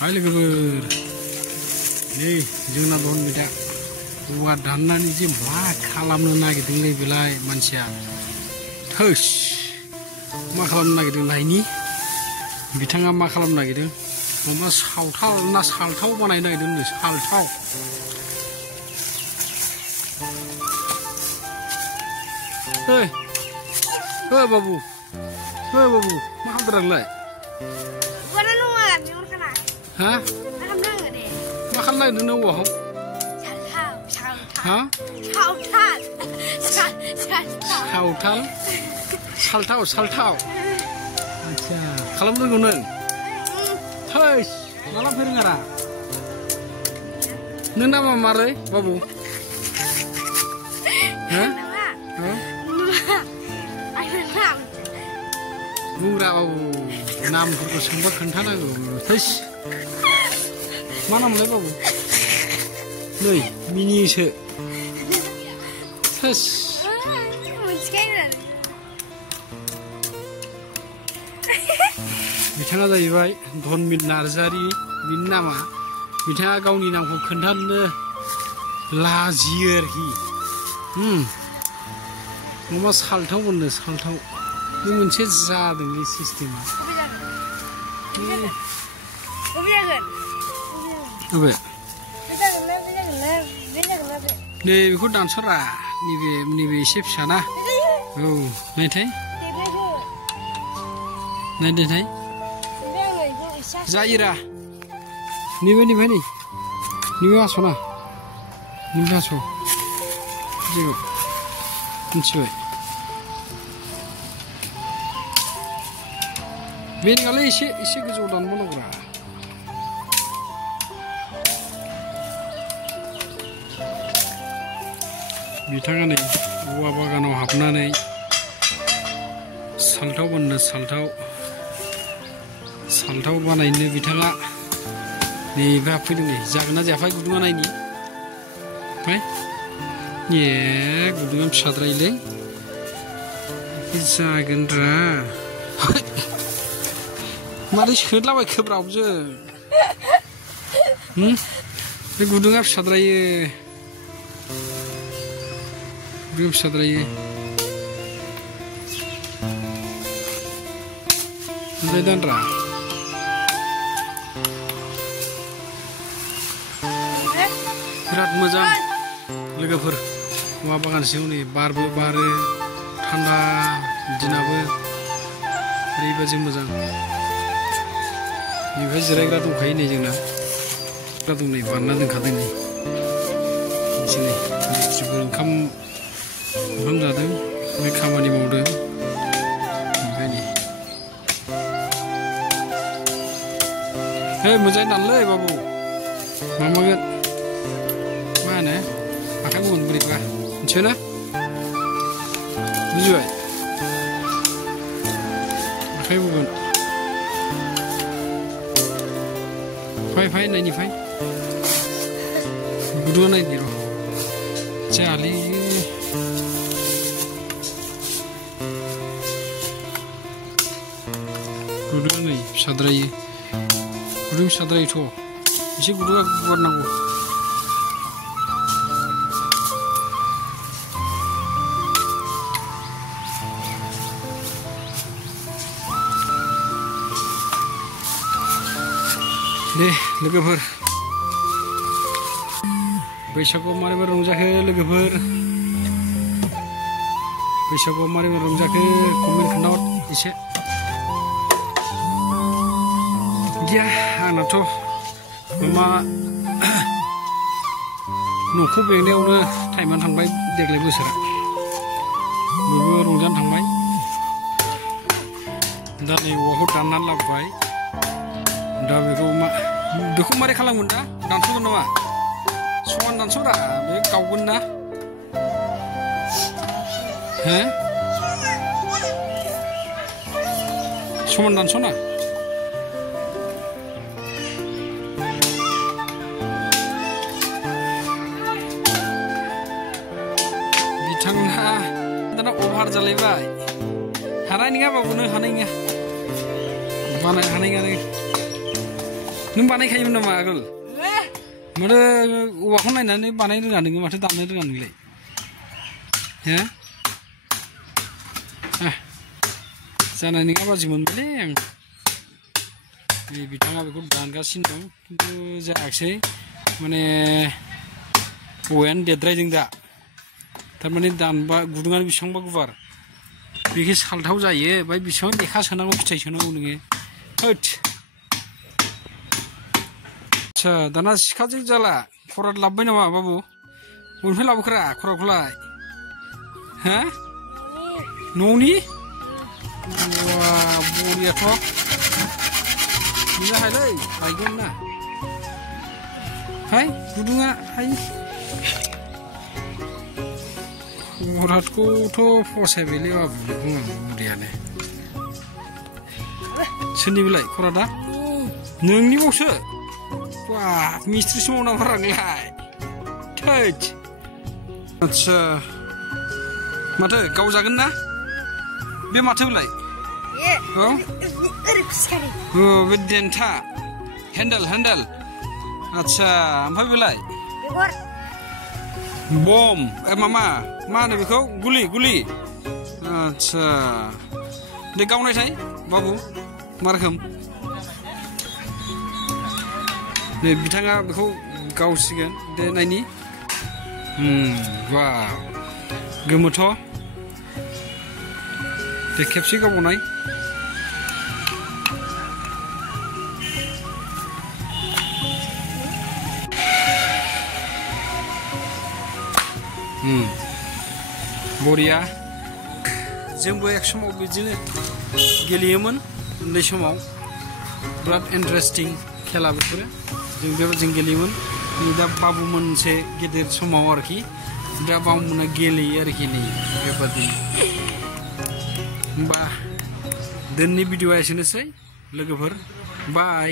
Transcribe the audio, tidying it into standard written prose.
हाय लोगोफोर नै जोंना दन बिदा औवा दाननानै जे मा खालामनो नागिरदोंलै बेलाय मानसिया थोस मा खालामनो नागिरदों लायनि बिथाङा मा खालामनो नागिरदों माबा सावथाल ना सालथाव बानायनो नागिरदों सालथाव ओइ ओइ बाबु मा खालामदों नोंलाय ha? Mak kan lain dulu wah. Ha? Saltau. Aja. Kalau menurut gunung. Hei, malam hari ngara. Nunda mama re, babu. Ha? Murah babu. Nam kurko sembah kentana go. Hei. Mana mulai babu? Nih, mini se. Tes. Bicara dari baik, Don Min Narzari, Min nama, bicara kau ni nampu kendan lazier hi. Mama saltau benda saltau. Ini mencet zat ini sistem. Apa? Nih, aku dancer lah. Nih, chef sana. Oh, nanti? Nanti? Zaira. Nih, nih asal na. Nih asal. Jauh. Mencuri. Bini kali isi kejutan mana kura? Bicara ni, buah bagan awak hapna ni, saltau benda saltau bana ini bicara ni berapa ini? Jangan aja apa gudungan ini, apa? Ye, gudungan sadra ini, jangan ra. Mari sekolah baik keberapa je? Ini gudungan sadra ini. Gudungan sadra ini. Ledan ra. Berat mojan. Logoफोर औवा बागान सिङाव नै बारबो बारो थान्दा दिनाबो ओरैबायदि मोजां बेवहाय जिरायग्रा दंखायो नै जोंना दं नै बारना दोनखादों नै बिदिनो मिस्ट्रिफोर ओंखाम जादों ओमफ्राय खामानि मावदों ओमफ्राय नै हे मोजाङै दानलै बाबु मामागोन मा होनो आखाइ बगोन बोरैबा मिथिबाय ना बुजिबाय आखाइ बगोन फाय नायनि फाय गुदुङा नायनि र' जायालै गुदुङा नै फिसाद्रायो गुदुं फिसाद्रायोथ' एसे गुदुङा गुवार नांगौ दे लोगोफोर बैसागुआव मारैबा रंजाखो लोगोफोर बैसागुआव मारैबा रंजाखो कमेन्ट खोन्थाहर एसे गैया आंनाथ' मा न'खौ बेंनायावनो टाइमानो थांबाय देग्लाय बोसोरा बयबो रंजानो थांबाय दा नै औवाखौ दाननानै लाबोबाय दा बेखौ मारै खालामगोन दा दानस'गोन नामा समान दानस'रा बे गावगोन ना हे समान दानस'ना बिथांहा दाना अभार जालायबाय हानाय नङा बाबुनो हानाय नङा बानाय हानाय नङा नों बानायखायोमोन नामा आगोल माथो औवाखौ नायनानै बानायनो रोङा नोङो माथो दामनो रोङा नोंलाय जानाय नङा बाजि मोनबायलै आं बे बिथाङा बेखौ दानगासिनो दं खिन्थु जायाखिसै माने औवायानो देरद्रायदों दा थारमाने दानबा गुदुङानो बेसेबांबा गुवार बेखौ सालथाव जायो ओमफ्राय बेसेबां लेखा सोनांगौ फिथाइ सोनांगौ नोङो होद आच्छा दाना सिखाजों जाला खराद लाबोबाय नामा बाबु बबेनिफ्राय लाबोखोरा खरादखौलाय हा न'नि वा बरियाथ' मोजांहायलै हायगोन ना हाय गुदुङा हाय खरादखौथ' फसायबायलै बाबु बेखौ आं बरियानो सोरनि बेलाय खरादा नोंनि बावसो बा मिस्ट्रिसो मावनांगौ रांलाय थैद आच्छा माथो गावजागोन ना बे माथो बेलाय बे देन्था हेन्देल आच्छा ओमफ्राय बेलाय बम मामा मा होनो बेखौ गुलि आच्छा दे गावनायथाय बाबु मा रोखोम नै बिथाङा बेखौ गावसिगोन दे नायनि वाव गोमोथ' दे खेबसे गावबावनाय बरिया जोंबो एक समाव बिदिनो गेलेयोमोन उन्दै समाव बिराद इन्टारेस्टिं खेला बेफोरो जों बेबायदिनो गेलेयोमोन दा बाबुमोन मोनसे गेदेर समाव आरोखि दा बाबुमोना गेलेयो आरोखि नै बेबायदि होमबा दिनैनि भिडिअ'आ एसेनोसै लोगोफोर बाय